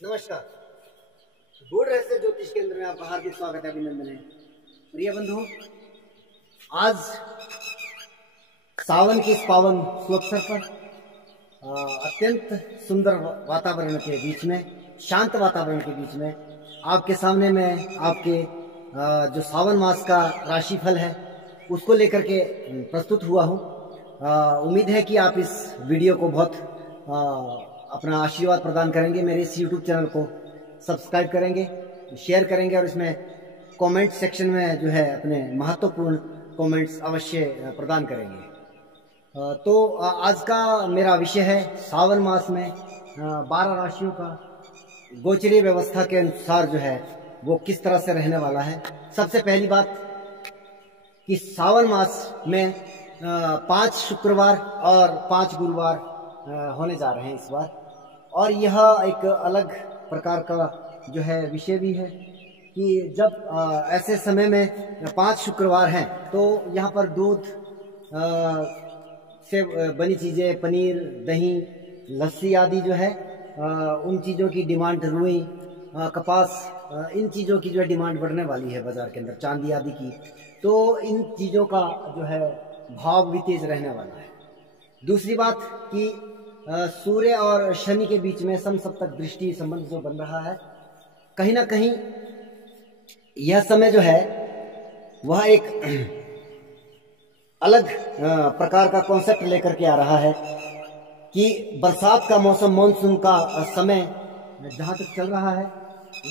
नमस्कार। गूढ़ रहस्य ज्योतिष केंद्र में आपका हार्दिक स्वागत है, अभिनंदन है। प्रिय बंधु, आज सावन के इस पावन सुअवसर पर अत्यंत सुंदर वातावरण के बीच में, शांत वातावरण के बीच में आपके सामने मैं आपके जो सावन मास का राशिफल है उसको लेकर के प्रस्तुत हुआ हूँ। उम्मीद है कि आप इस वीडियो को बहुत अपना आशीर्वाद प्रदान करेंगे, मेरे इस YouTube चैनल को सब्सक्राइब करेंगे, शेयर करेंगे और इसमें कमेंट सेक्शन में जो है अपने महत्वपूर्ण कमेंट्स अवश्य प्रदान करेंगे। तो आज का मेरा विषय है सावन मास में 12 राशियों का गोचरीय व्यवस्था के अनुसार जो है वो किस तरह से रहने वाला है। सबसे पहली बात कि सावन मास में 5 शुक्रवार और 5 गुरुवार होने जा रहे हैं इस बार, और यह एक अलग प्रकार का जो है विषय भी है कि जब ऐसे समय में 5 शुक्रवार हैं तो यहाँ पर दूध से बनी चीज़ें, पनीर, दही, लस्सी आदि जो है उन चीज़ों की डिमांड, रुई, कपास, इन चीज़ों की जो है डिमांड बढ़ने वाली है बाजार के अंदर, चांदी आदि की। तो इन चीज़ों का जो है भाव भी तेज रहने वाला है। दूसरी बात कि सूर्य और शनि के बीच में समसप्तक दृष्टि संबंध जो बन रहा है, कहीं ना कहीं यह समय जो है वह एक अलग प्रकार का कॉन्सेप्ट लेकर के आ रहा है कि बरसात का मौसम, मानसून का समय जहाँ तक चल रहा है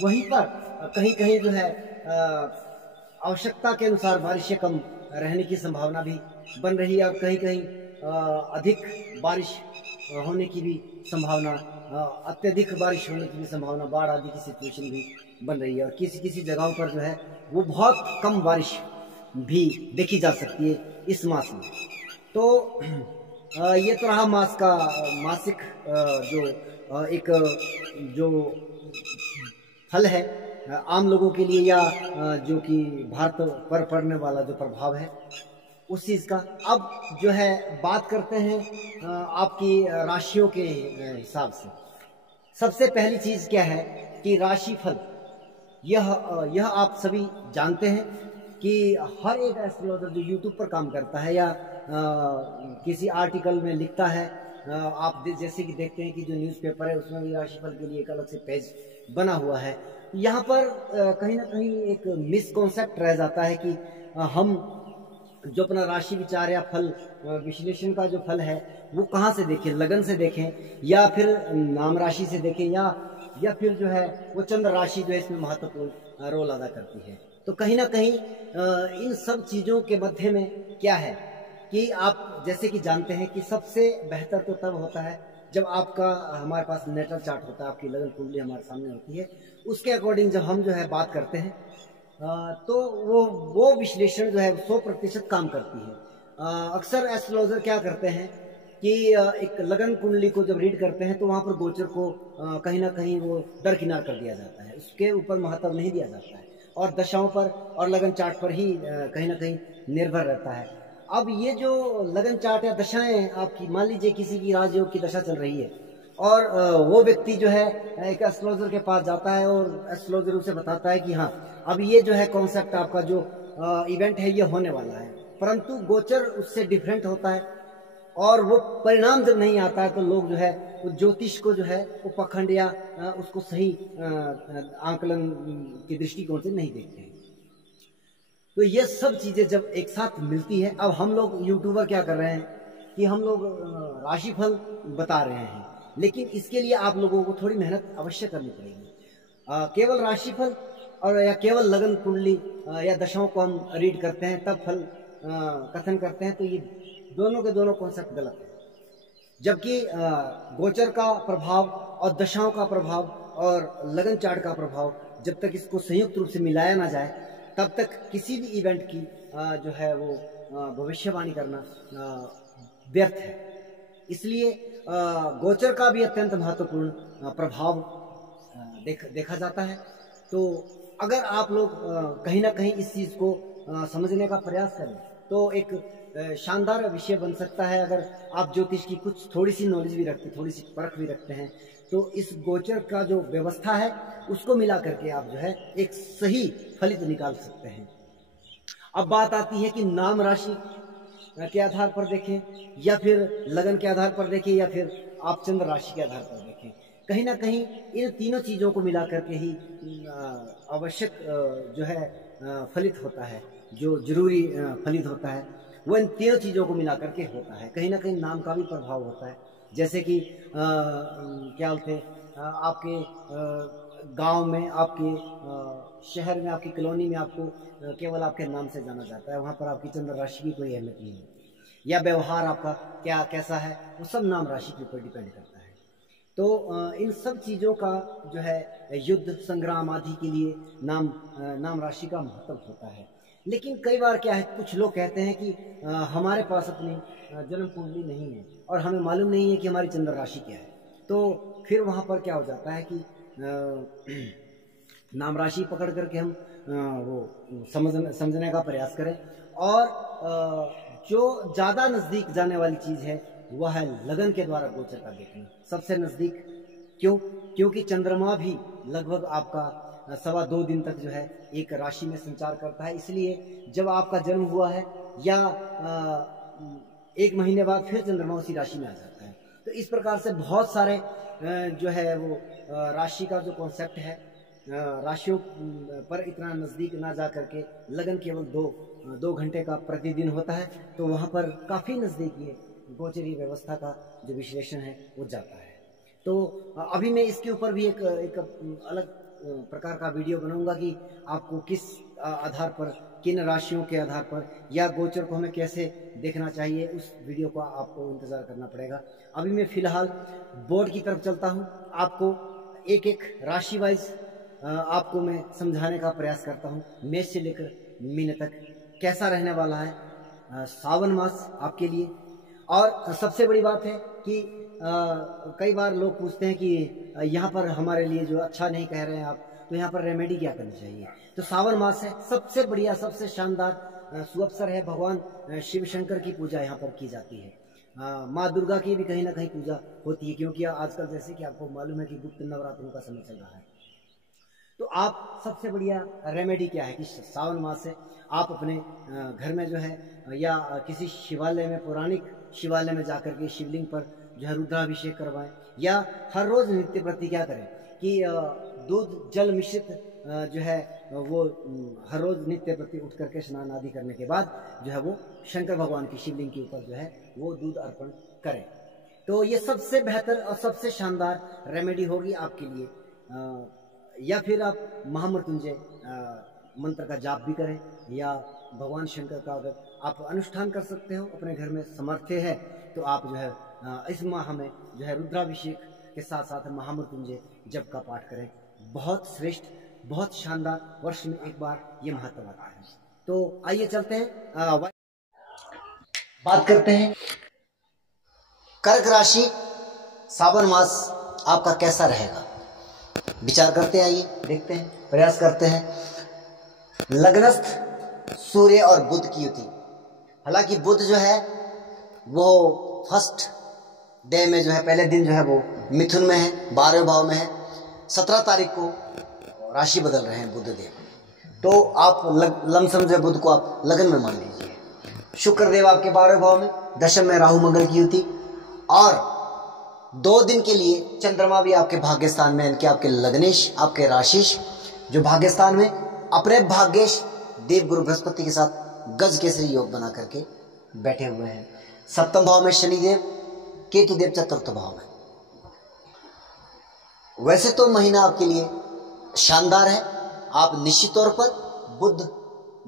वहीं पर कहीं कहीं जो है आवश्यकता के अनुसार बारिशें कम रहने की संभावना भी बन रही है और कहीं कहीं अधिक बारिश होने की भी संभावना, अत्यधिक बारिश होने की भी संभावना, बाढ़ आदि की सिचुएशन भी बन रही है। और किसी किसी जगहों पर जो है वो बहुत कम बारिश भी देखी जा सकती है इस मास में। तो ये तो रहा मास का मासिक जो एक जो फल है आम लोगों के लिए, या जो कि भारत पर पड़ने वाला जो प्रभाव है उस चीज़ का। अब जो है बात करते हैं आपकी राशियों के हिसाब से। सबसे पहली चीज़ क्या है कि राशिफल, यह आप सभी जानते हैं कि हर एक एस्ट्रोलॉजर जो यूट्यूब पर काम करता है या किसी आर्टिकल में लिखता है, आप जैसे कि देखते हैं कि जो न्यूज़पेपर है उसमें भी राशिफल के लिए एक अलग से पेज बना हुआ है। यहाँ पर कहीं ना कहीं एक मिसकॉन्सेप्ट रह जाता है कि हम जो अपना राशि विचार या फल विश्लेषण का जो फल है वो कहाँ से देखें, लगन से देखें या फिर नाम राशि से देखें, या फिर जो है वो चंद्र राशि जो है इसमें महत्वपूर्ण रोल अदा करती है। तो कहीं ना कहीं इन सब चीज़ों के मध्य में क्या है कि आप जैसे कि जानते हैं कि सबसे बेहतर तो तब होता है जब आपका हमारे पास नेटल चार्ट होता है, आपकी लगन कुंडली हमारे सामने होती है, उसके अकॉर्डिंग जब हम जो है बात करते हैं तो वो विश्लेषण जो है 100% काम करती है। अक्सर एस्ट्रोलॉजर क्या करते हैं कि एक लगन कुंडली को जब रीड करते हैं तो वहाँ पर गोचर को कहीं ना कहीं वो दरकिनार कर दिया जाता है, उसके ऊपर महत्व नहीं दिया जाता है और दशाओं पर और लगन चार्ट पर ही कहीं ना कहीं निर्भर रहता है। अब ये जो लगन चार्ट या दशाएं आपकी, मान लीजिए किसी की राजयोग की दशा चल रही है और वो व्यक्ति जो है एक एस्ट्रोलॉजर के पास जाता है और एस्ट्रोलॉजर उसे बताता है कि हाँ अब ये जो है कॉन्सेप्ट आपका जो इवेंट है ये होने वाला है, परंतु गोचर उससे डिफरेंट होता है और वो परिणाम जब नहीं आता है तो लोग जो है वो ज्योतिष को जो है वो पखंड या उसको सही आंकलन के दृष्टिकोण से नहीं देखते हैं। तो ये सब चीजें जब एक साथ मिलती है, अब हम लोग यूट्यूबर क्या कर रहे हैं कि हम लोग राशिफल बता रहे हैं, लेकिन इसके लिए आप लोगों को थोड़ी मेहनत अवश्य करनी पड़ेगी। केवल राशिफल और या केवल लगन कुंडली या दशाओं को हम रीड करते हैं तब फल कथन करते हैं, तो ये दोनों के दोनों कॉन्सेप्ट गलत है। जबकि गोचर का प्रभाव और दशाओं का प्रभाव और लगन चार्ट का प्रभाव जब तक इसको संयुक्त रूप से मिलाया ना जाए तब तक किसी भी इवेंट की जो है वो भविष्यवाणी करना व्यर्थ है। इसलिए गोचर का भी अत्यंत महत्वपूर्ण प्रभाव देखा जाता है। तो अगर आप लोग कहीं ना कहीं इस चीज़ को समझने का प्रयास करें तो एक शानदार विषय बन सकता है। अगर आप ज्योतिष की कुछ थोड़ी सी नॉलेज भी रखते, थोड़ी सी परख भी रखते हैं तो इस गोचर का जो व्यवस्था है उसको मिला करके आप जो है एक सही फलित निकाल सकते हैं। अब बात आती है कि नाम राशि के आधार पर देखें, या फिर लगन के आधार पर देखें, या फिर आप चंद्र राशि के आधार पर देखें। कहीं ना कहीं इन तीनों चीज़ों को मिला करके ही आवश्यक जो है फलित होता है, जो जरूरी फलित होता है वो इन तीनों चीज़ों को मिला करके होता है। कहीं ना कहीं नाम का भी प्रभाव होता है, जैसे कि क्या बोलते हैं, आपके गांव में, आपके शहर में, आपकी कॉलोनी में आपको केवल आपके नाम से जाना जाता है, वहाँ पर आपकी चंद्र राशि की कोई अहमियत नहीं होती, या व्यवहार आपका क्या कैसा है वो सब नाम राशि के ऊपर डिपेंड करता है। तो इन सब चीज़ों का जो है युद्ध संग्राम आदि के लिए नाम राशि का महत्व होता है। लेकिन कई बार क्या है, कुछ लोग कहते हैं कि हमारे पास अपनी जन्म कुंडली नहीं है और हमें मालूम नहीं है कि हमारी चंद्र राशि क्या है। तो फिर वहाँ पर क्या हो जाता है कि नाम राशि पकड़ करके हम वो समझने का प्रयास करें, और जो ज़्यादा नज़दीक जाने वाली चीज़ है वह है लगन के द्वारा गोचर का देखना, सबसे नज़दीक। क्योंकि चंद्रमा भी लगभग आपका 2.25 दिन तक जो है एक राशि में संचार करता है, इसलिए जब आपका जन्म हुआ है या 1 महीने बाद फिर चंद्रमा उसी राशि में आ जाता है। तो इस प्रकार से बहुत सारे जो है वो राशि का जो कॉन्सेप्ट है, राशियों पर इतना नज़दीक ना जा करके लगन केवल 2 घंटे का प्रतिदिन होता है, तो वहाँ पर काफ़ी नज़दीक ये गोचरी व्यवस्था का जो विश्लेषण है वो जाता है। तो अभी मैं इसके ऊपर भी एक अलग प्रकार का वीडियो बनाऊंगा कि आपको किस आधार पर, किन राशियों के आधार पर या गोचर को हमें कैसे देखना चाहिए, उस वीडियो को आपको इंतज़ार करना पड़ेगा। अभी मैं फ़िलहाल बोर्ड की तरफ चलता हूँ, आपको एक एक राशि वाइज आपको मैं समझाने का प्रयास करता हूँ। मेष से लेकर मीन तक कैसा रहने वाला है सावन मास आपके लिए। और सबसे बड़ी बात है कि कई बार लोग पूछते हैं कि यहाँ पर हमारे लिए जो अच्छा नहीं कह रहे हैं आप, तो यहाँ पर रेमेडी क्या करनी चाहिए। तो सावन मास है, सबसे बढ़िया, सबसे शानदार सुअवसर है। भगवान शिव शंकर की पूजा यहाँ पर की जाती है, माँ दुर्गा की भी कहीं ना कहीं पूजा होती है, क्योंकि आजकल जैसे कि आपको मालूम है कि गुप्त नवरात्रों का समय चल रहा है। तो आप सबसे बढ़िया रेमेडी क्या है कि सावन मास है, आप अपने घर में जो है या किसी शिवालय में, पौराणिक शिवालय में जाकर के शिवलिंग पर जो है रुद्राभिषेक करवाएं, या हर रोज नित्य प्रति क्या करें कि दूध जल मिश्रित जो है वो हर रोज नित्य प्रति उठ करके स्नान आदि करने के बाद जो है वो शंकर भगवान की शिवलिंग के ऊपर जो है वो दूध अर्पण करें। तो ये सबसे बेहतर और सबसे शानदार रेमेडी होगी आपके लिए। या फिर आप महामृत्युंजय मंत्र का जाप भी करें, या भगवान शंकर का अगर आप अनुष्ठान कर सकते हो, अपने घर में समर्थ है, तो आप जो है इस माह में जो है रुद्राभिषेक के साथ साथ महामृत्युंजय जप का पाठ करें। बहुत श्रेष्ठ, बहुत शानदार, वर्ष में एक बार ये महत्व आता है। तो आइए चलते हैं, बात करते हैं कर्क राशि सावन मास आपका कैसा रहेगा। विचार करते हैं, आइए देखते हैं, प्रयास करते हैं। लग्नस्थ सूर्य और बुध की युति। हालांकि बुध जो है वो फर्स्ट डे में जो है, पहले दिन जो है वो मिथुन में है, 12वें भाव में है। 17 तारीख को राशि बदल रहे हैं बुधदेव, तो आप लमसम जो बुध को आप लगन में मान लीजिए। शुक्रदेव आपके 12वें भाव में, दशम में राहु मंगल की युति, और 2 दिन के लिए चंद्रमा भी आपके भाग्यस्थान में, यानी कि आपके लग्नेश, आपके राशिश जो भाग्यस्थान में अपने भाग्येश देव गुरु बृहस्पति के साथ गज केसरी योग बना करके बैठे हुए हैं। 7वें भाव में शनिदेव, केतुदेव 4th भाव में। वैसे तो महीना आपके लिए शानदार है, आप निश्चित तौर पर बुध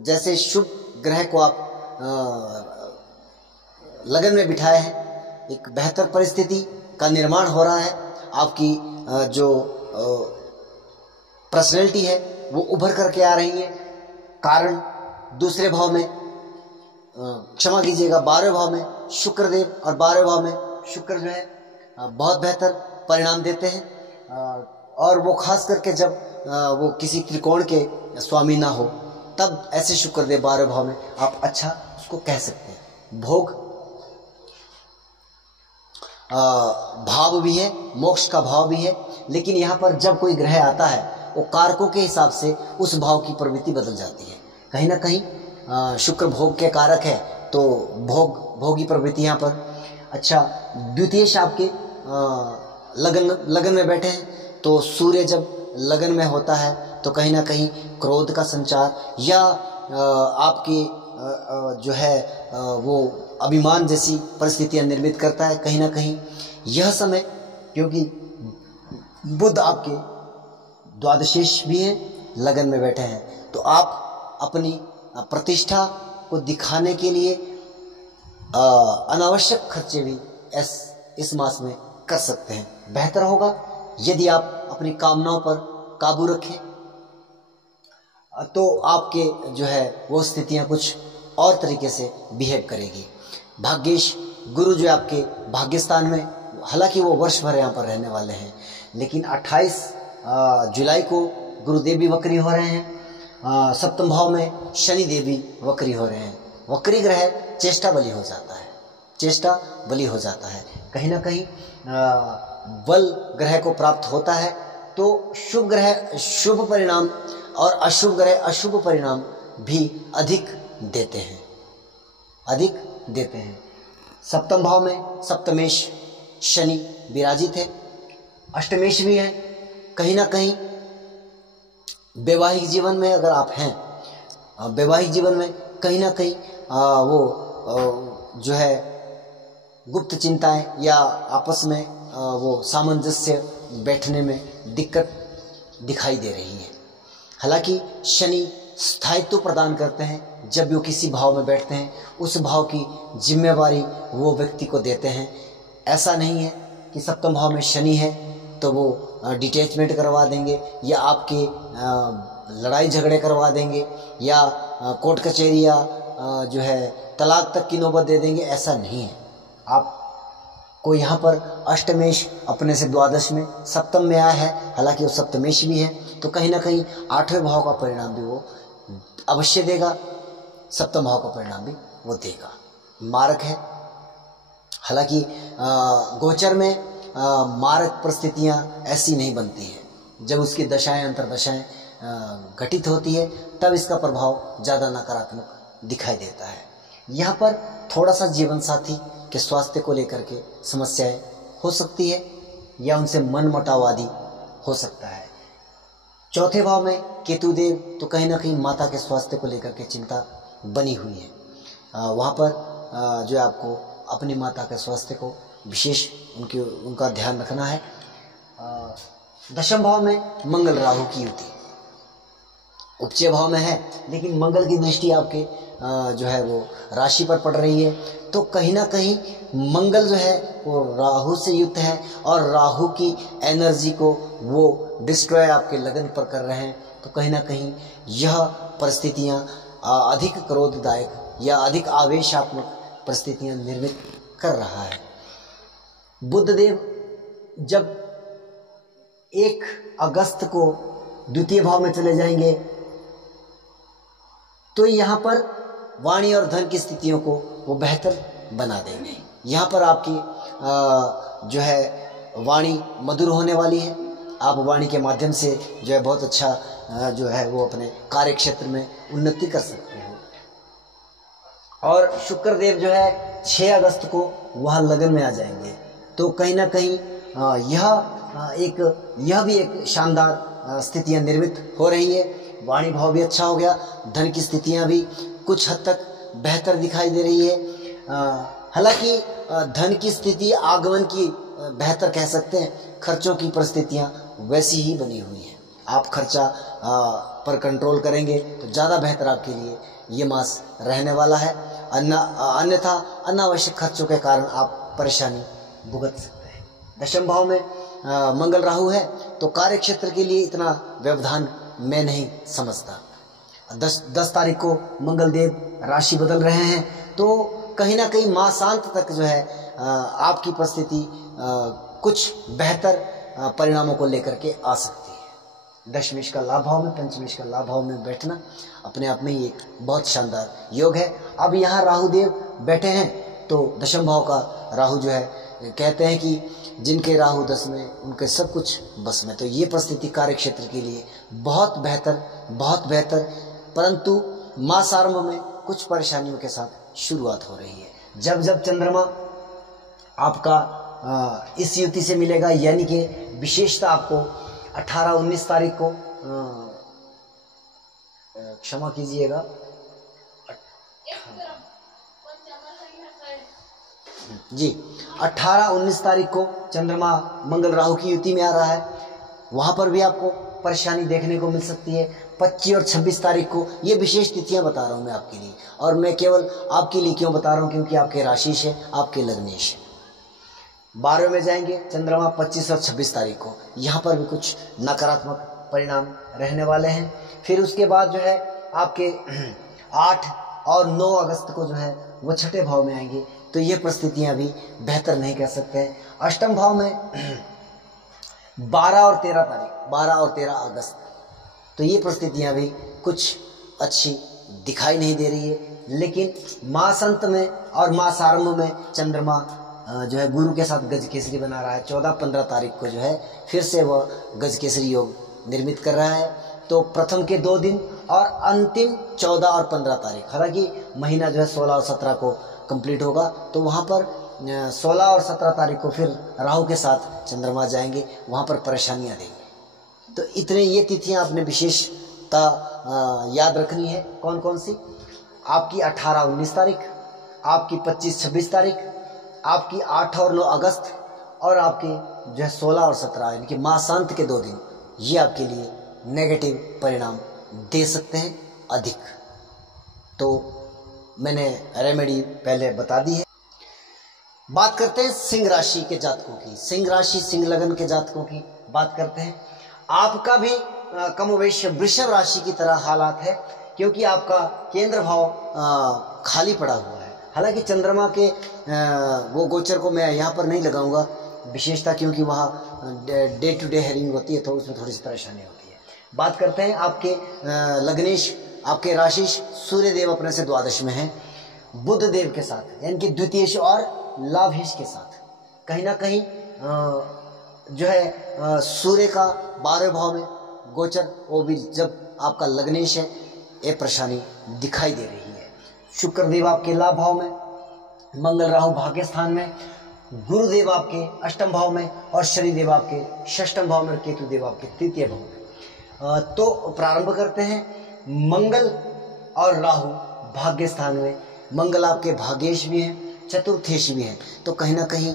जैसे शुभ ग्रह को आप लगन में बिठाए हैं, एक बेहतर परिस्थिति का निर्माण हो रहा है। आपकी जो पर्सनैलिटी है वो उभर करके आ रही है। कारण दूसरे भाव में, क्षमा कीजिएगा, 12वें भाव में शुक्रदेव, और 12वें भाव में शुक्र जो है बहुत बेहतर परिणाम देते हैं। और वो खास करके जब वो किसी त्रिकोण के स्वामी ना हो, तब ऐसे शुक्रदेव 12वें भाव में आप अच्छा उसको कह सकते हैं। भोग भाव भी है, मोक्ष का भाव भी है। लेकिन यहाँ पर जब कोई ग्रह आता है वो कारकों के हिसाब से उस भाव की प्रवृत्ति बदल जाती है। कहीं ना कहीं शुक्र भोग के कारक है तो भोगी प्रवृत्ति यहाँ पर। अच्छा, द्वितीय आपके लगन में बैठे हैं तो सूर्य जब लगन में होता है तो कहीं ना कहीं क्रोध का संचार या आपकी जो है वो अभिमान जैसी परिस्थितियां निर्मित करता है। कहीं ना कहीं यह समय, क्योंकि बुध आपके द्वादशेश भी हैं, लगन में बैठे हैं, तो आप अपनी प्रतिष्ठा को दिखाने के लिए अनावश्यक खर्चे भी इस मास में कर सकते हैं। बेहतर होगा यदि आप अपनी कामनाओं पर काबू रखें तो आपके जो है वो स्थितियां कुछ और तरीके से बिहेव करेगी। भाग्येश गुरु जो आपके भाग्यस्थान में, हालांकि वो वर्ष भर यहाँ पर रहने वाले हैं, लेकिन 28 जुलाई को गुरुदेव भी वक्री हो रहे हैं। सप्तम भाव में शनि देव भी वक्री हो रहे हैं। वक्री ग्रह चेष्टा बली हो जाता है, चेष्टा बली हो जाता है। कहीं ना कहीं बल ग्रह को प्राप्त होता है तो शुभ ग्रह शुभ परिणाम और अशुभ ग्रह अशुभ परिणाम भी अधिक देते हैं, अधिक देते हैं। सप्तम भाव में सप्तमेश शनि विराजित है, अष्टमेश भी है। कहीं ना कहीं वैवाहिक जीवन में अगर आप हैं, वैवाहिक जीवन में कहीं ना कहीं वो जो है गुप्त चिंताएं या आपस में वो सामंजस्य बैठने में दिक्कत दिखाई दे रही है। हालांकि शनि स्थायित्व प्रदान करते हैं। जब वो किसी भाव में बैठते हैं उस भाव की जिम्मेवारी वो व्यक्ति को देते हैं। ऐसा नहीं है कि सप्तम भाव में शनि है तो वो डिटैचमेंट करवा देंगे या आपके लड़ाई झगड़े करवा देंगे या कोर्ट कचहरी या जो है तलाक तक की नौबत दे देंगे। ऐसा नहीं है। आपको यहाँ पर अष्टमेश अपने से द्वादश में सप्तम में आया है, हालांकि वो सप्तमेश भी है, तो कहीं ना कहीं 8वें भाव का परिणाम भी वो अवश्य देगा, सप्तम भाव का परिणाम भी वो देगा। मारक है, हालांकि गोचर में मारक परिस्थितियाँ ऐसी नहीं बनती है। जब उसकी दशाएं अंतर्दशाएं घटित होती है तब इसका प्रभाव ज़्यादा नकारात्मक दिखाई देता है। यहाँ पर थोड़ा सा जीवन साथी के स्वास्थ्य को लेकर के समस्याएं हो सकती है या उनसे मनमुटाव आदि हो सकता है। चौथे भाव में केतु देव, तो कहीं ना कहीं माता के स्वास्थ्य को लेकर के चिंता बनी हुई है। वहाँ पर जो आपको अपनी माता के स्वास्थ्य को विशेष उनका ध्यान रखना है। दशम भाव में मंगल राहु की युति उपचय भाव में है, लेकिन मंगल की दृष्टि आपके जो है वो राशि पर पड़ रही है, तो कहीं ना कहीं मंगल जो है वो राहु से युक्त है और राहु की एनर्जी को वो डिस्ट्रॉय आपके लगन पर कर रहे हैं। तो कहीं ना कहीं यह परिस्थितियाँ अधिक क्रोधदायक या अधिक आवेशात्मक परिस्थितियाँ निर्मित कर रहा है। बुध देव जब 1 अगस्त को द्वितीय भाव में चले जाएंगे तो यहाँ पर वाणी और धन की स्थितियों को वो बेहतर बना देंगे। यहाँ पर आपकी जो है वाणी मधुर होने वाली है। आप वाणी के माध्यम से जो है बहुत अच्छा जो है वो अपने कार्य क्षेत्र में उन्नति कर सकते हैं। और शुक्र देव जो है 6 अगस्त को वहाँ लगन में आ जाएंगे, तो कहीं ना कहीं यह भी एक शानदार स्थितियाँ निर्मित हो रही है। वाणी भाव भी अच्छा हो गया, धन की स्थितियाँ भी कुछ हद तक बेहतर दिखाई दे रही है। हालांकि धन की स्थिति आगमन की बेहतर कह सकते हैं, खर्चों की परिस्थितियाँ वैसी ही बनी हुई हैं। आप खर्चा पर कंट्रोल करेंगे तो ज़्यादा बेहतर आपके लिए ये मास रहने वाला है। अन्यथा अनावश्यक खर्चों के कारण आप परेशानी भुगत सकते हैं। दशम भाव में मंगल राहु है तो कार्य क्षेत्र के लिए इतना व्यवधान मैं नहीं समझता। 10 तारीख को मंगल देव राशि बदल रहे हैं, तो कहीं ना कहीं मासांत तक जो है आपकी परिस्थिति कुछ बेहतर परिणामों को लेकर के आ सकती है। दशमेश का लाभ भाव में, पंचमेश का लाभ भाव में बैठना अपने आप में ही एक बहुत शानदार योग है। अब यहाँ राहु देव बैठे हैं तो दशम भाव का राहु जो है कहते हैं कि जिनके राहु 10 में उनके सब कुछ बस में। तो ये परिस्थिति कार्य क्षेत्र के लिए बहुत बेहतर, बहुत बेहतर। परंतु मास आरंभ में कुछ परेशानियों के साथ शुरुआत हो रही है। जब जब चंद्रमा आपका इस युति से मिलेगा, यानी कि विशेषता आपको 18-19 तारीख को, क्षमा कीजिएगा, जी 18-19 तारीख को चंद्रमा मंगल राहु की युति में आ रहा है। वहां पर भी आपको परेशानी देखने को मिल सकती है। 25 और 26 तारीख को, ये विशेष तिथियां बता रहा हूं मैं आपके लिए। और मैं केवल आपके लिए क्यों बता रहा हूं, क्योंकि आपके राशिश है, आपके लग्नेश है। 12वें में जाएंगे चंद्रमा 25 और 26 तारीख को, यहाँ पर भी कुछ नकारात्मक परिणाम रहने वाले हैं। फिर उसके बाद जो है आपके 8 और 9 अगस्त को जो है वो छठे भाव में आएंगे। तो ये परिस्थितियां भी बेहतर नहीं कह सकते हैं। अष्टम भाव में 12 और 13 तारीख, 12 और 13 अगस्त, तो ये परिस्थितियां भी कुछ अच्छी दिखाई नहीं दे रही है। लेकिन मास अंत में और मास आरंभ में चंद्रमा जो है गुरु के साथ गज केसरी बना रहा है। 14-15 तारीख को जो है फिर से वह गज केसरी योग निर्मित कर रहा है। तो प्रथम के 2 दिन और अंतिम 14 और 15 तारीख, हालांकि महीना जो है 16 और 17 को कंप्लीट होगा, तो वहाँ पर 16 और 17 तारीख को फिर राहु के साथ चंद्रमा जाएंगे, वहाँ पर परेशानियाँ देंगे। तो इतने ये तिथियाँ आपने विशेषता याद रखनी है। कौन कौन सी? आपकी 18-19 तारीख, आपकी 25-26 तारीख, आपकी 8 और 9 अगस्त, और आपकी जो है 16 और 17, यानी कि मासांत के 2 दिन, ये आपके लिए नेगेटिव परिणाम दे सकते हैं अधिक। तो मैंने रेमेडी पहले बता दी है। बात करते हैं सिंह राशि के जातकों की। सिंह राशि, सिंह लगन के जातकों की बात करते हैं। आपका भी कमोवेश वृषभ राशि की तरह हालात है, क्योंकि आपका केंद्र भाव खाली पड़ा हुआ है। हालांकि चंद्रमा के वो गोचर को मैं यहाँ पर नहीं लगाऊंगा विशेषता, क्योंकि वहाँ डे टू डे हेरिंग होती है, तो उसमें थोड़ी सी परेशानी होती है। बात करते हैं आपके लग्नेश, आपके राशिश सूर्य देव अपने से द्वादश में है, बुध देव के साथ, यानी कि द्वितीयेश और लाभेश के साथ। कहीं ना कहीं जो है सूर्य का 12वें भाव में गोचर, वो भी जब आपका लग्नेश है, ये परेशानी दिखाई दे रही है। शुक्र देव आपके लाभ भाव में, मंगल राहु भाग्य स्थान में, गुरुदेव आपके अष्टम भाव में, और शनि देव आपके षष्ठम भाव में, और केतु देव आपके तृतीय भाव में। तो प्रारंभ करते हैं। मंगल और राहु भाग्य स्थान में, मंगल आपके भाग्येश भी हैं, चतुर्थेश भी हैं। तो कहीं ना कहीं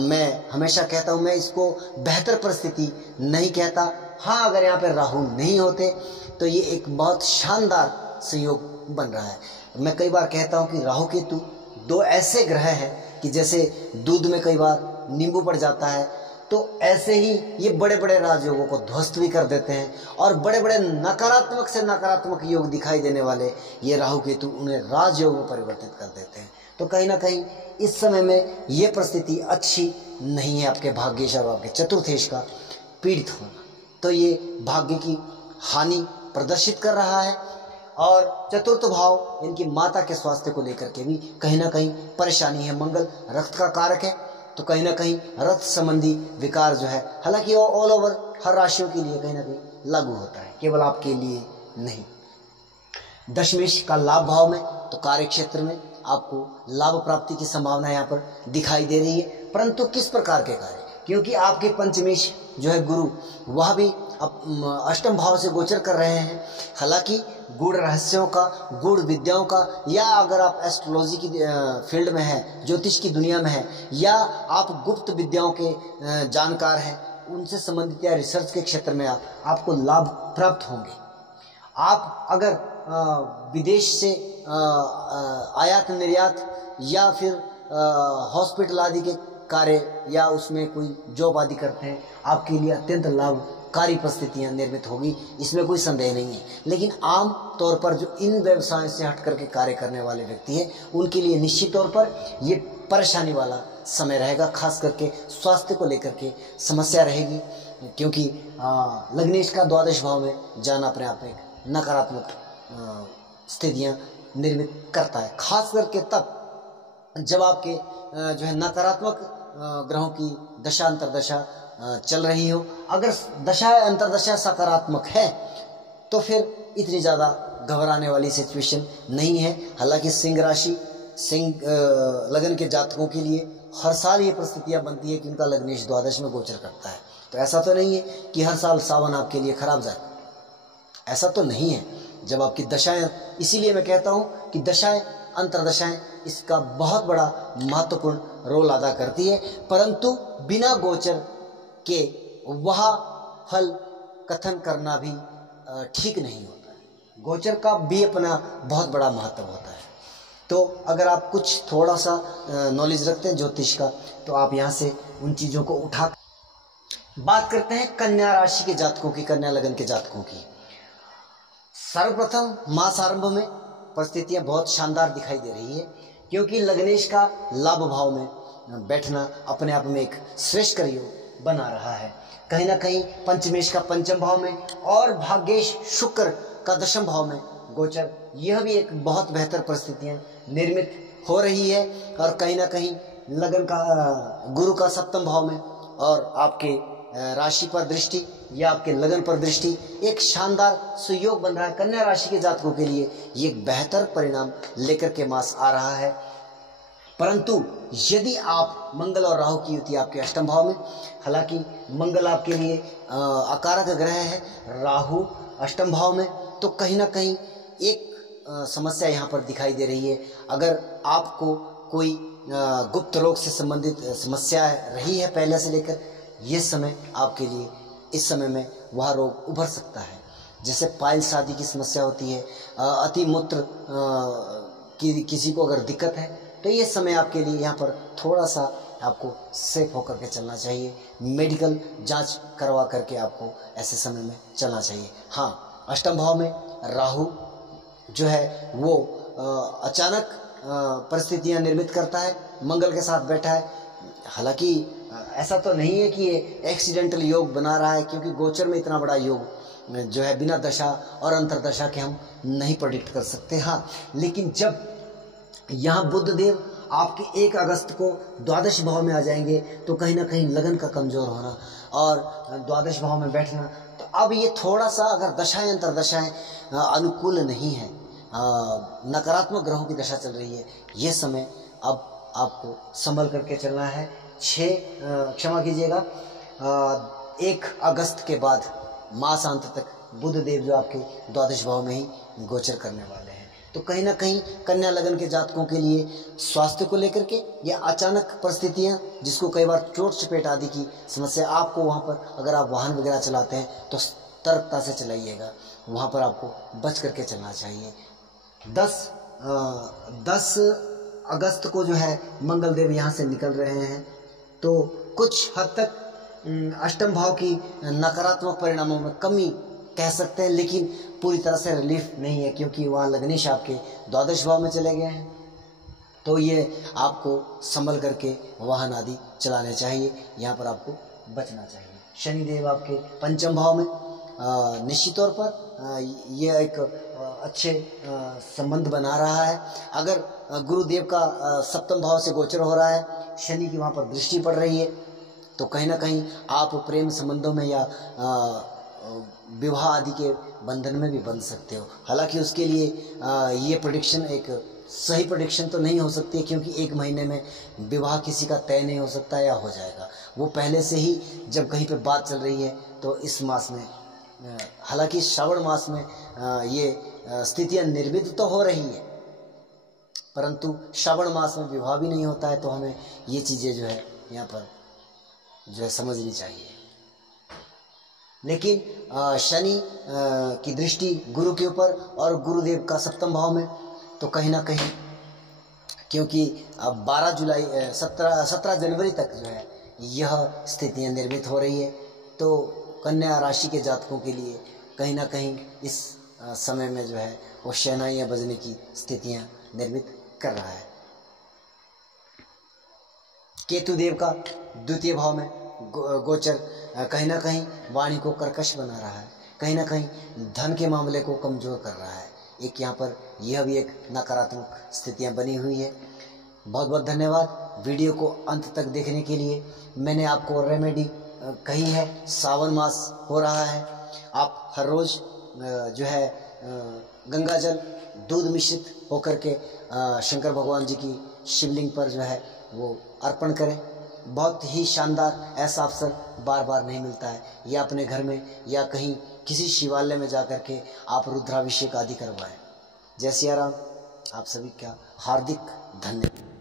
मैं हमेशा कहता हूँ, मैं इसको बेहतर परिस्थिति नहीं कहता। हाँ, अगर यहाँ पर राहु नहीं होते तो ये एक बहुत शानदार संयोग बन रहा है। मैं कई बार कहता हूँ कि राहु केतु 2 ऐसे ग्रह हैं कि जैसे दूध में कई बार नींबू पड़ जाता है, तो ऐसे ही ये बड़े बड़े राजयोगों को ध्वस्त भी कर देते हैं, और बड़े बड़े नकारात्मक से नकारात्मक योग दिखाई देने वाले ये राहु केतु उन्हें राजयोग में परिवर्तित कर देते हैं। तो कहीं ना कहीं इस समय में ये परिस्थिति अच्छी नहीं है आपके भाग्येश और आपके चतुर्थेश का पीड़ित होना। तो ये भाग्य की हानि प्रदर्शित कर रहा है, और चतुर्थ भाव इनकी माता के स्वास्थ्य को लेकर के भी कहीं ना कहीं परेशानी है। मंगल रक्त का कारक है, तो कहीं ना कहीं रक्त संबंधी विकार जो है, हालांकि वो ऑल ओवर हर राशियों के लिए कहीं ना कहीं लागू होता है, केवल आपके लिए नहीं। दशमेश का लाभ भाव में, तो कार्य क्षेत्र में आपको लाभ प्राप्ति की संभावना यहाँ पर दिखाई दे रही है। परंतु किस प्रकार के कार्य, क्योंकि आपके पंचमेश जो है गुरु, वह भी अष्टम भाव से गोचर कर रहे हैं। हालांकि गूढ़ रहस्यों का, गूढ़ विद्याओं का, या अगर आप एस्ट्रोलॉजी की फील्ड में हैं, ज्योतिष की दुनिया में हैं, या आप गुप्त विद्याओं के जानकार हैं, उनसे संबंधित या रिसर्च के क्षेत्र में आपको लाभ प्राप्त होंगे। आप अगर विदेश से आयात निर्यात या फिर हॉस्पिटल आदि के कार्य या उसमें कोई जॉब आदि करते हैं, आपके लिए अत्यंत लाभकारी परिस्थितियां निर्मित होगी, इसमें कोई संदेह नहीं है। लेकिन आम तौर पर जो इन व्यवसायों से हट करके कार्य करने वाले व्यक्ति हैं, उनके लिए निश्चित तौर पर ये परेशानी वाला समय रहेगा। खास करके स्वास्थ्य को लेकर के समस्या रहेगी, क्योंकि लग्नेश का द्वादश भाव में जाना अपने आप में एक नकारात्मक स्थितियां निर्मित करता है। खास करके तब जब आपके जो है नकारात्मक ग्रहों की दशा अंतरदशा चल रही हो, अगर दशा अंतरदशा सकारात्मक है तो फिर इतनी ज़्यादा घबराने वाली सिचुएशन नहीं है। हालांकि सिंह राशि, सिंह लगन के जातकों के लिए हर साल ये परिस्थितियाँ बनती है कि उनका लग्नेश द्वादश में गोचर करता है। तो ऐसा तो नहीं है कि हर साल सावन आपके लिए खराब जाए, ऐसा तो नहीं है। जब आपकी दशाएं, इसीलिए मैं कहता हूँ कि दशाएं अंतरदशाएं इसका बहुत बड़ा महत्वपूर्ण रोल अदा करती है, परंतु बिना गोचर के वह फल कथन करना भी ठीक नहीं होता है। गोचर का भी अपना बहुत बड़ा महत्व होता है। तो अगर आप कुछ थोड़ा सा नॉलेज रखते हैं ज्योतिष का, तो आप यहाँ से उन चीज़ों को उठा। बात करते हैं कन्या राशि के जातकों की, कन्या लगन के जातकों की। सर्वप्रथम मास आरंभ में परिस्थितियां बहुत शानदार दिखाई दे रही है, क्योंकि लग्नेश का लाभ भाव में बैठना अपने आप में एक श्रेष्ठ योग बना रहा है। कहीं ना कहीं पंचमेश का पंचम भाव में और भाग्येश शुक्र का दशम भाव में गोचर, यह भी एक बहुत बेहतर परिस्थितियां निर्मित हो रही है। और कहीं ना कहीं लगन का गुरु का सप्तम भाव में और आपके राशि पर दृष्टि या आपके लगन पर दृष्टि, एक शानदार सुयोग बन रहा है। कन्या राशि के जातकों के लिए ये एक बेहतर परिणाम लेकर के मास आ रहा है। परंतु यदि आप मंगल और राहु की युति आपके अष्टम भाव में, हालांकि मंगल आपके लिए अकारक ग्रह है, राहु अष्टम भाव में, तो कहीं ना कहीं एक समस्या यहाँ पर दिखाई दे रही है। अगर आपको कोई गुप्त रोग से संबंधित समस्या रही है पहले से लेकर, ये समय आपके लिए, इस समय में वह रोग उभर सकता है। जैसे पाइल्स आदि की समस्या होती है, अति मूत्र की किसी को अगर दिक्कत है, तो ये समय आपके लिए यहाँ पर थोड़ा सा आपको सेफ होकर के चलना चाहिए। मेडिकल जांच करवा करके आपको ऐसे समय में चलना चाहिए। हाँ, अष्टम भाव में राहु जो है वो अचानक परिस्थितियाँ निर्मित करता है, मंगल के साथ बैठा है। हालांकि ऐसा तो नहीं है कि ये एक्सीडेंटल योग बना रहा है, क्योंकि गोचर में इतना बड़ा योग जो है बिना दशा और अंतरदशा के हम नहीं प्रेडिक्ट कर सकते। हाँ, लेकिन जब यहाँ बुध देव आपके 1 अगस्त को द्वादश भाव में आ जाएंगे, तो कहीं ना कहीं लगन का कमजोर होना और द्वादश भाव में बैठना, तो अब ये थोड़ा सा अगर दशाएं अंतरदशाएं अनुकूल नहीं है, नकारात्मक ग्रहों की दशा चल रही है, ये समय अब आपको संभल करके चलना है। 1 अगस्त के बाद मासांत तक बुध देव जो आपके द्वादश भाव में ही गोचर करने वाले हैं। तो कहीं ना कहीं कन्या लगन के जातकों के लिए स्वास्थ्य को लेकर के या अचानक परिस्थितियां, जिसको कई बार चोट चपेट आदि की समस्या, आपको वहां पर अगर आप वाहन वगैरह चलाते हैं तो सतर्कता से चलाइएगा, वहां पर आपको बच करके चलना चाहिए। 10 अगस्त को जो है मंगल देव यहाँ से निकल रहे हैं, तो कुछ हद तक अष्टम भाव की नकारात्मक परिणामों में कमी कह सकते हैं, लेकिन पूरी तरह से रिलीफ नहीं है, क्योंकि वहाँ लग्नेश आपके द्वादश भाव में चले गए हैं। तो ये आपको संभल करके वाहन आदि चलाने चाहिए, यहाँ पर आपको बचना चाहिए। शनिदेव आपके पंचम भाव में, निश्चित तौर पर यह एक अच्छे संबंध बना रहा है। अगर गुरुदेव का सप्तम भाव से गोचर हो रहा है, शनि की वहाँ पर दृष्टि पड़ रही है, तो कहीं ना कहीं आप प्रेम संबंधों में या विवाह आदि के बंधन में भी बंध सकते हो। हालांकि उसके लिए ये प्रेडिक्शन एक सही प्रेडिक्शन तो नहीं हो सकती है, क्योंकि 1 महीने में विवाह किसी का तय नहीं हो सकता या हो जाएगा। वो पहले से ही जब कहीं पे बात चल रही है, तो इस मास में, हालांकि श्रावण मास में ये स्थितियां निर्मित तो हो रही है, परंतु श्रावण मास में विवाह भी नहीं होता है। तो हमें ये चीज़ें जो है यहाँ पर जो है समझनी चाहिए। लेकिन शनि की दृष्टि गुरु के ऊपर और गुरुदेव का सप्तम भाव में, तो कहीं ना कहीं, क्योंकि अब 17 जनवरी तक जो है यह स्थितियां निर्मित हो रही है, तो कन्या राशि के जातकों के लिए कहीं ना कहीं इस समय में जो है वो शहनाइयाँ बजने की स्थितियां निर्मित कर रहा है। केतु देव का द्वितीय भाव में गोचर कहीं ना कहीं वाणी को कर्कश बना रहा है, कहीं ना कहीं धन के मामले को कमजोर कर रहा है। एक यहाँ पर यह भी एक नकारात्मक स्थितियां बनी हुई है। बहुत बहुत धन्यवाद वीडियो को अंत तक देखने के लिए। मैंने आपको रेमेडी कही है, सावन मास हो रहा है, आप हर रोज़ जो है गंगा जल दूध मिश्रित होकर के शंकर भगवान जी की शिवलिंग पर जो है वो अर्पण करें। बहुत ही शानदार ऐसा अवसर बार बार नहीं मिलता है। या अपने घर में या कहीं किसी शिवालय में जाकर के आप रुद्राभिषेक आदि करवाएं। जय सिया राम। आप सभी का हार्दिक धन्यवाद।